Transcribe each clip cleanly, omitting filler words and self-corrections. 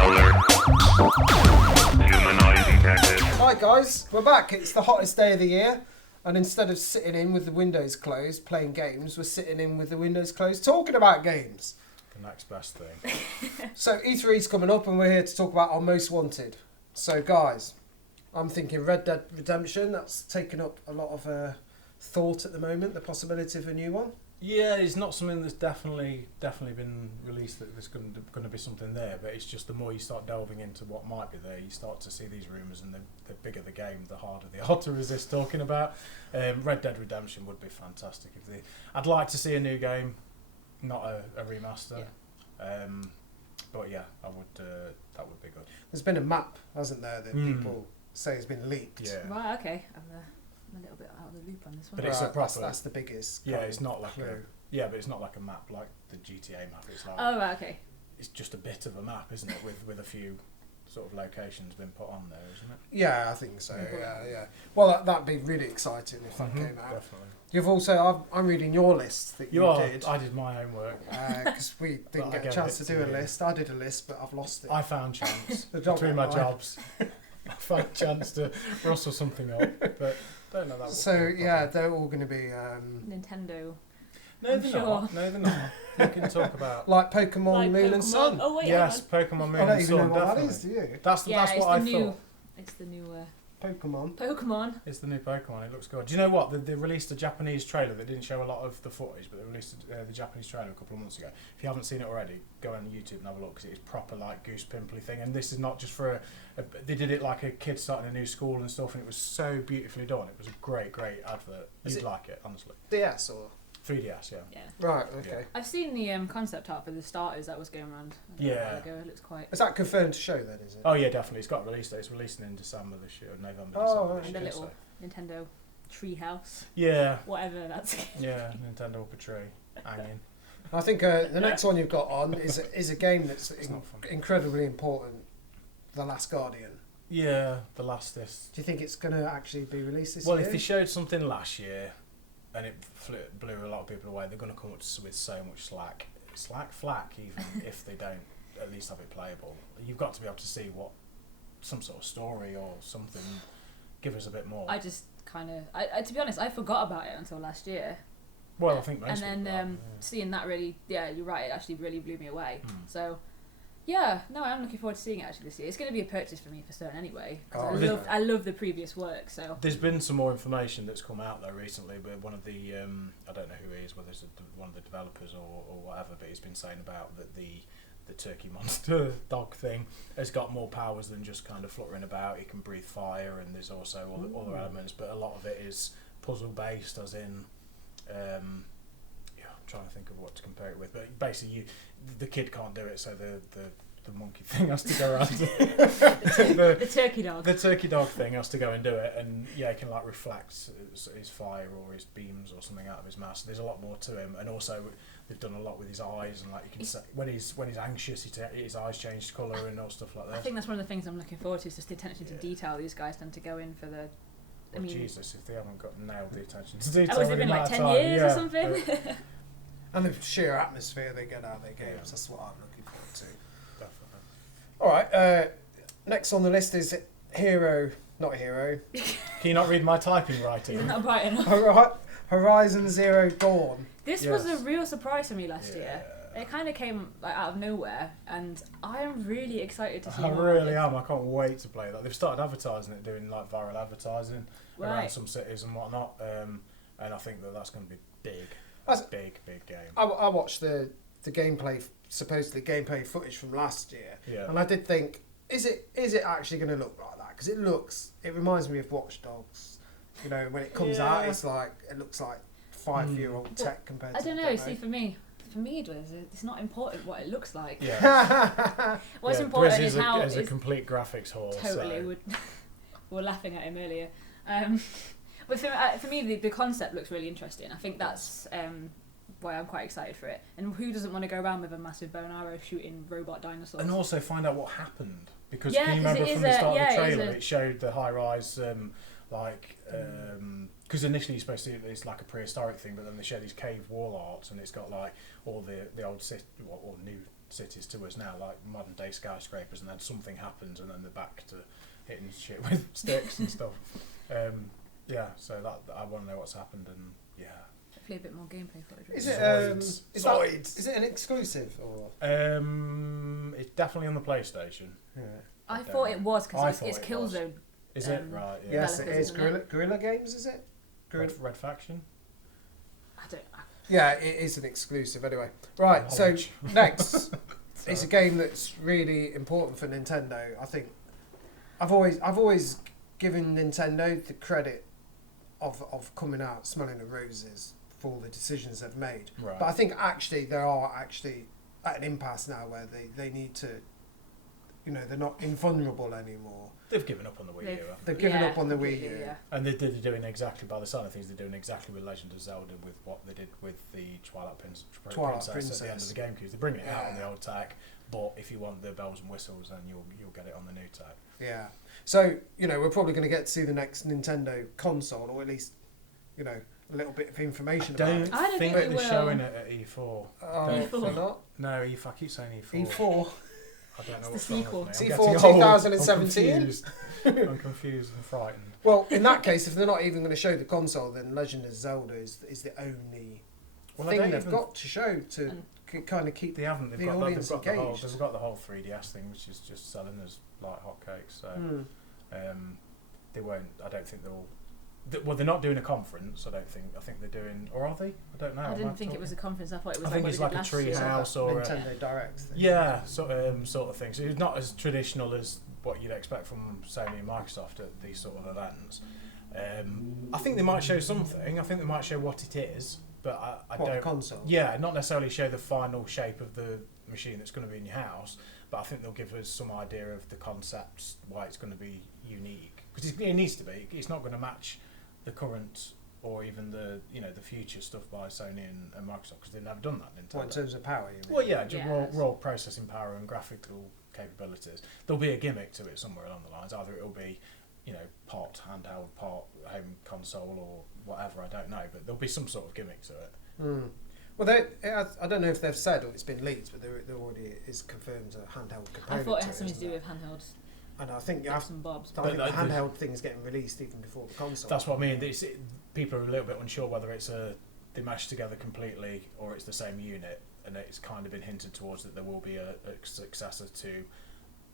Hi guys, we're back. It's the hottest day of the year, and instead of sitting in with the windows closed playing games, we're sitting in with the windows closed talking about games. The next best thing. So E3's coming up and we're here to talk about our most wanted. So guys, I'm thinking Red Dead Redemption. That's taken up a lot of thought at the moment, the possibility of a new one. Yeah, it's not something that's definitely been released that there's going to be something there, but it's just the more you start delving into what might be there, you start to see these rumours, and the bigger the game, the harder they are to resist talking about. Red Dead Redemption would be fantastic. I'd like to see a new game, not a remaster. Yeah. But yeah, I would. That would be good. There's been a map, hasn't there, that people say has been leaked. Yeah. Right. Okay. I'm a little bit out of the loop on this one. But it's a proper. That's the biggest. Yeah, it's not like clue. but it's not like a map like the GTA map. It's like. Oh, right, okay. It's just a bit of a map, isn't it? With a few sort of locations been put on there, isn't it? Yeah, I think so. Yeah. Well, that'd be really exciting if that came out. Definitely. You've also, I'm reading your list that you did. I did my homework. Because we didn't get a chance to do a list. I did a list, but I've lost it. I found chance between my jobs. I found chance to rustle something up, but don't know that. So yeah, they're all going to be Nintendo. No, they're not. No, they're not. You can talk about like Pokemon Moon and Sun. Oh wait, yes, Pokemon Moon I don't and even Sun. know what Definitely. that is, do you? That's what I thought. It's the new Pokemon. It's the new Pokemon. It looks good. Do you know what? They released a Japanese trailer that didn't show a lot of the footage, but they released the Japanese trailer a couple of months ago. If you haven't seen it already, go on YouTube and have a look, because it is proper like goose pimply thing. And this is not just for they did it like a kid starting a new school and stuff, and it was so beautifully done. It was a great advert. You'd like it, honestly. DS or 3DS, yeah. Yeah. right? Okay. Yeah. I've seen the concept art for the starters that was going around. Yeah. It looks quite. Is that confirmed to show then? Is it? Oh yeah, definitely. It's got a release date. It's releasing in December this year, November. Oh, December And the this little year, Nintendo treehouse. Yeah. Whatever that's. Yeah, Nintendo up a tree, hanging. I think the next one you've got on is a game that's incredibly important. The Last Guardian. Yeah, the last this. Do you think it's going to actually be released this Well, year? if they showed something last year and it blew a lot of people away, they're going to come up with so much flack, even if they don't at least have it playable. You've got to be able to see some sort of story or something. Give us a bit more. I just kind of, to be honest, I forgot about it until last year. Well, I think most. And then seeing that really, yeah, you're right. It actually really blew me away. So. Yeah, no, I'm looking forward to seeing it actually this year. It's going to be a purchase for me for certain anyway. I love the previous work. So there's been some more information that's come out though recently. But one of the I don't know who he is, whether it's one of the developers or whatever, but he's been saying about that the turkey monster dog thing has got more powers than just kind of fluttering about. He can breathe fire, and there's also other elements. But a lot of it is puzzle based, as in. I'm trying to think of what to compare it with, but basically the kid can't do it, so the monkey thing has to go around. the turkey dog. The turkey dog thing has to go and do it, and yeah, he can like reflect his fire or his beams or something out of his mask. There's a lot more to him, and also they've done a lot with his eyes, and like you can say when he's anxious, his eyes change colour and all stuff like that. I think that's one of the things I'm looking forward to, is just the attention to detail these guys tend to go in for the. I mean, Jesus, if they haven't got nailed the attention to detail, has it been like 10 years or something? And the sheer atmosphere they get out of their games, Yeah. that's what I'm looking forward to. Definitely. Alright, next on the list is not Hero. Can you not read my typing writing? Not bright enough. Horizon Zero Dawn. This was a real surprise for me last year. It kind of came like out of nowhere, and I am really excited to see I more of really it. am. I can't wait to play that. They've started advertising it, doing like viral advertising around some cities and whatnot, and I think that's going to be big. Big game. I watched the gameplay, supposedly gameplay footage from last year, and I did think, is it actually going to look like that? Because it reminds me of Watch Dogs. You know, when it comes out, it looks like 5-year-old tech compared to. I don't know. See, for me, it's not important what it looks like. Yeah. What's important is how it's a complete graphics hall. Totally, we were laughing at him earlier. But for me, the concept looks really interesting. I think that's why I'm quite excited for it. And who doesn't want to go around with a massive bow and arrow shooting robot dinosaurs? And also find out what happened. Because Yeah, can you 'cause remember it from is the start a- of the yeah, it is trailer, a- it showed the high-rise, because initially you're supposed to, it's like a prehistoric thing, but then they show these cave wall arts, and it's got like all the old city, or new cities to us now, like modern day skyscrapers, and then something happens and then they're back to hitting shit with sticks and stuff. So that I want to know what's happened, and hopefully a bit more gameplay footage. Is it an exclusive or? It's definitely on the PlayStation. Yeah. I thought it was because it's Killzone. Is it right? Yeah. Yes, it is. Guerrilla Games, is it? Red Faction. I don't. Yeah, it is an exclusive anyway. Right, so next, it's a game that's really important for Nintendo. I think I've always given Nintendo the credit of coming out smelling the roses for all the decisions they've made. Right. But I think actually they are actually at an impasse now where they need to, they're not invulnerable anymore. They've given up on the Wii U. They've given up on the Wii U. Yeah. And they're doing exactly, by the side of things, they're doing exactly with Legend of Zelda with what they did with the Twilight Princess at the end of the GameCube. They're bringing it out on the old tech, but if you want the bells and whistles, then you'll get it on the new tech. Yeah. So, we're probably going to get to see the next Nintendo console, or at least, a little bit of information about it. I don't think they're showing it at E4. E4 not? No, I keep saying E4. E4. I don't know the what's sequel. wrong C4 2017? I'm confused and frightened. Well, in that case, if they're not even going to show the console, then Legend of Zelda is the only thing they've got to show to kind of keep the audience engaged. They've got the whole 3DS thing, which is just selling as like hotcakes. So they won't. I don't think they'll. Well, they're not doing a conference. I don't think. I think they're doing, or are they? I don't know. I didn't think it was a conference. I thought it was. I think it's like a treehouse or Nintendo Direct thing. Yeah, sort of thing. So it's not as traditional as what you'd expect from Sony and Microsoft at these sort of events. I think they might show something. I think they might show what it is, but I don't. The console? Yeah, not necessarily show the final shape of the machine that's going to be in your house, but I think they'll give us some idea of the concepts, why it's going to be unique. Because it needs to be. It's not going to match the current or even the the future stuff by Sony and Microsoft, because they've never done that. Nintendo. What, in terms of power, you mean? Well, yeah, just raw processing power and graphical capabilities. There'll be a gimmick to it somewhere along the lines. Either it'll be, part handheld, part home console, or whatever. I don't know, but there'll be some sort of gimmick to it. Well, I don't know if they've said or it's been leaked, but there already is confirmed a handheld component. I thought it had something to do with handhelds. And I think the handheld thing is getting released even before the console. That's what I mean. People are a little bit unsure whether they mesh together completely or it's the same unit, and it's kind of been hinted towards that there will be a successor to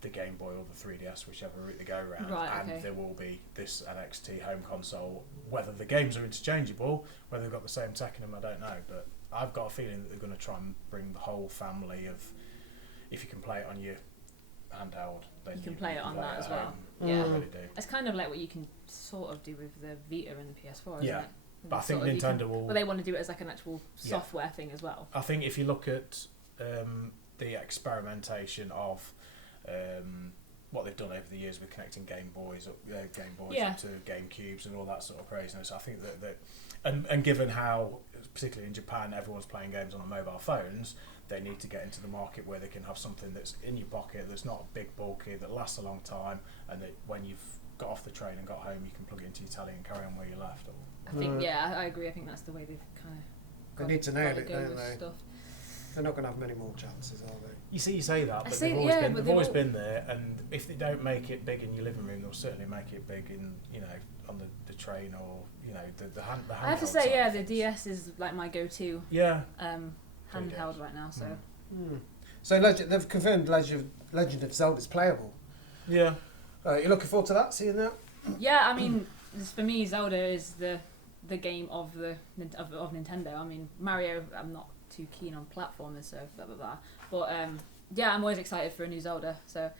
the Game Boy or the 3DS, whichever route they go around, and there will be this NXT home console. Whether the games are interchangeable, whether they've got the same tech in them, I don't know, but I've got a feeling that they're going to try and bring the whole family of, if you can play it on your handheld, then you can play it on that as well. Yeah, really do. It's kind of like what you can sort of do with the Vita and the PS4, isn't it? But I think Nintendo will. Well, they want to do it as like an actual software thing as well. I think if you look at the experimentation of what they've done over the years with connecting Game Boys up to GameCubes and all that sort of craziness, I think that and given how, particularly in Japan, everyone's playing games on their mobile phones, they need to get into the market where they can have something that's in your pocket, that's not big, bulky, that lasts a long time, and that when you've got off the train and got home, you can plug it into your telly and carry on where you left. I think, I agree. I think that's the way they've kind of. They need to nail it, don't they? Stuff. They're not going to have many more chances, are they? You say that, but they've always been there, and if they don't make it big in your living room, they'll certainly make it big in on the train or the handheld. I have to say, the DS is like my go-to. Yeah. Handheld right now, so. So they've confirmed Legend of Zelda's playable. Yeah. You're looking forward to that? Seeing that? Yeah, I mean, for me, Zelda is the game of Nintendo. I mean, Mario, I'm not too keen on platformers, so blah blah blah. But I'm always excited for a new Zelda. So,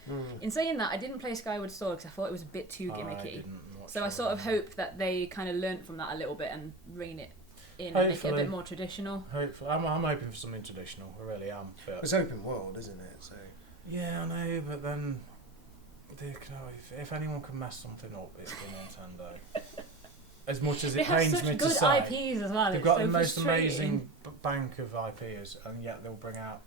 in saying that, I didn't play Skyward Sword because I thought it was a bit too gimmicky. So I sort of hope that they kind of learnt from that a little bit and rein it in and make it a bit more traditional. Hopefully, I'm hoping for something traditional. I really am. But it's open world, isn't it? So. Yeah, I know, but then if anyone can mess something up, it's the Nintendo. As much as it pains me to say, they have such good IPs as well. They've got the most amazing bank of IPs, and yet they'll bring out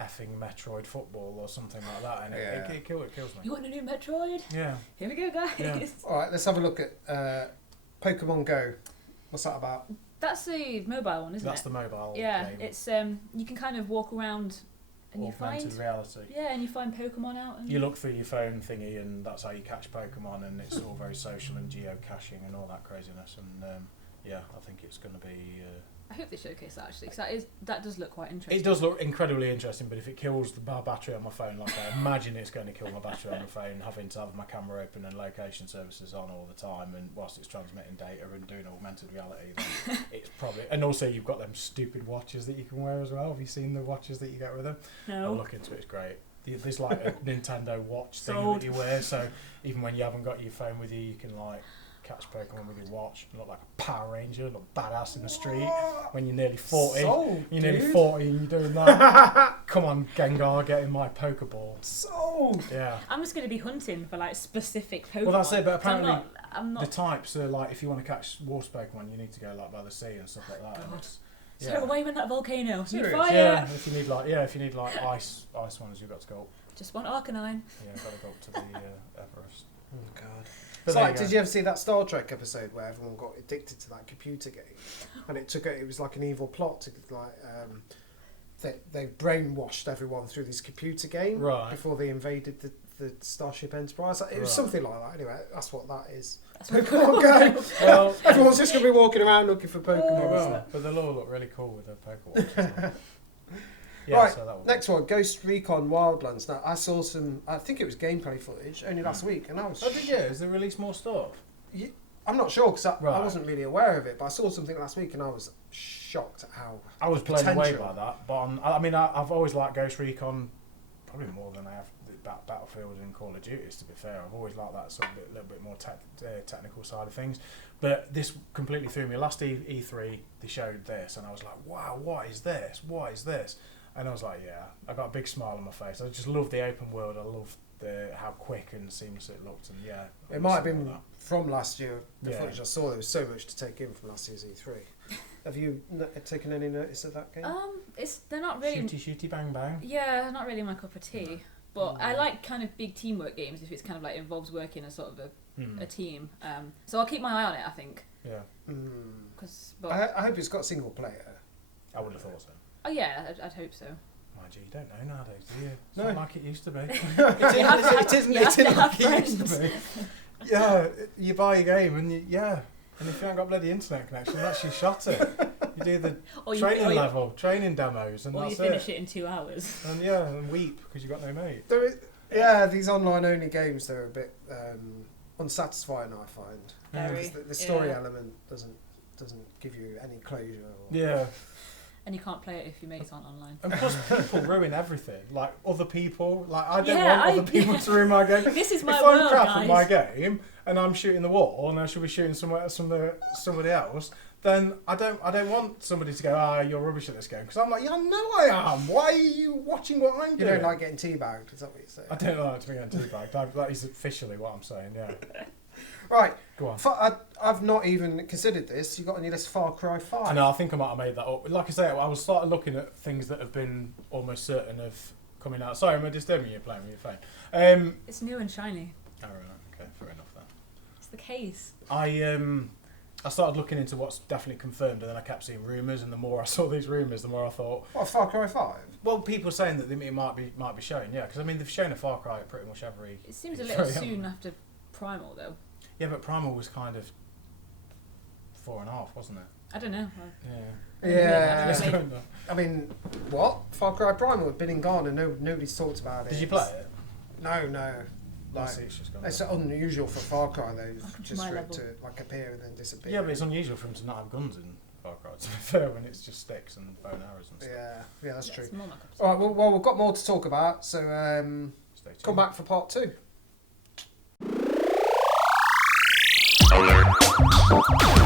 effing Metroid Football or something like that, and it kills me. You want a new Metroid? Yeah. Here we go, guys. Yeah. All right, let's have a look at Pokemon Go. What's that about? That's the mobile one, isn't it? That's the mobile. Yeah, game. it's you can kind of walk around augmented reality. Yeah, and you find Pokemon out. And you look through your phone thingy, and that's how you catch Pokemon, and it's all very social and geocaching and all that craziness. And yeah, I think it's going to be. I hope they showcase that actually, because that does look quite interesting. It does look incredibly interesting, but if it kills my battery on my phone, like I imagine it's going to kill my battery on my phone, having to have my camera open and location services on all the time, and whilst it's transmitting data and doing augmented reality, then it's probably. And also, you've got them stupid watches that you can wear as well. Have you seen the watches that you get with them? No. I'll look into it. It's great. There's like a Nintendo watch thing Sold. that you wear, so even when you haven't got your phone with you, you can like catch Pokemon with your watch and look like a Power Ranger, look badass in the street. When you're nearly 40, nearly 40 and you're doing that. Come on, Gengar, get in my Pokeball. Sold. Yeah. I'm just going to be hunting for like specific Pokemon. Well, that's it. But apparently, I'm not. the types are like if you want to catch Water Pokemon, you need to go like by the sea and stuff like that. God. Yeah. So away with that volcano. Serious? Fire. Yeah, if you need like ice ones, you've got to go. Just want Arcanine. Yeah, got to go up to the Everest. Oh God. But It's there like, you go. did you ever see that Star Trek episode where everyone got addicted to that computer game, and it was like an evil plot to like they brainwashed everyone through this computer game before they invaded the Starship Enterprise. It was something like that. Anyway, that's what that is. That's Pokemon Go. Well, Everyone's just going to be walking around looking for Pokemon. well, but they'll all look really cool with their Pokemon. Yeah, Right, so that will next one, Ghost Recon Wildlands. Now, I saw I think it was gameplay footage only last week, and I was... Oh, did you? Has they released more stuff? I'm not sure, because I Right. wasn't really aware of it, but I saw something last week, and I was shocked at how... I was blown away potential. by that. But I mean, I've always liked Ghost Recon, probably more than I have Battlefield and Call of Duty, to be fair. I've always liked that sort of little bit more technical side of things. But this completely threw me. Last E3, they showed this, and I was like, wow, what is this? What is this? And I was like, yeah, I got a big smile on my face. I just love the open world. I love how quick and seamless it looked. And yeah, It might have been like from last year, the Yeah. footage I saw. There was so much to take in from last year's E3. Have you taken any notice of that game? they're not really. shooty bang bang. Yeah, not really my cup of tea. But I like kind of big teamwork games if it's kind of like involves working as sort of a team. So I'll keep my eye on it. I think. Yeah. I hope it's got single player. I would have thought so. Oh yeah, I'd hope so. Mind you, you don't know nowadays, do you? It's No. not like it used to be. It It isn't like it used to be. Yeah, you buy a game and and if you haven't got bloody internet connection, that's your shot it. You do the training demos, and or that's you finish it. it in 2 hours. And and weep because you got no mate. These online only games, they're a bit unsatisfying, I find. Very. Because the story element doesn't give you any closure. Yeah. And you can't play it if your mates aren't online. And plus, people ruin everything. Like other people. Like I don't Yeah, want other people to ruin my game. This is my if world, I'm crap guys. at my game and I'm shooting the wall and I should be shooting somebody else, then I don't want somebody to go, you're rubbish at this game. Because I'm like, yeah, I know I am. Why are you watching what I'm doing? You don't like getting teabagged, is that what you're saying? I don't like to be getting teabagged. That is officially what I'm saying. Yeah. Right. Go on. I've not even considered this. You got on your list Far Cry 5. I know. I think I might have made that up. Like I say, I was started looking at things that have been almost certain of coming out. Sorry, am I disturbing you playing with your phone? It's new and shiny. Oh, right. Okay, fair enough then. It's the case. I started looking into what's definitely confirmed, and then I kept seeing rumours. And the more I saw these rumours, the more I thought, What, Far Cry 5? well, people saying that it might be showing. Yeah, because I mean they've shown a Far Cry at pretty much every. It seems a little soon after Primal though. Yeah, but Primal was kind of 4.5, wasn't it? I don't know. Yeah. I mean, what? Far Cry Primal had been and gone and nobody's talked about it. Did you play it? No. Like, It's just gone. it's unusual for Far Cry though, just my for level. it to like appear and then disappear. Yeah, but it's unusual for him to not have guns in Far Cry, to be fair, when it's just sticks and bow and arrows and stuff. Yeah, that's true. It's more my cup of tea. All right, well, we've got more to talk about, so Stay tuned. come back for part 2. Alert.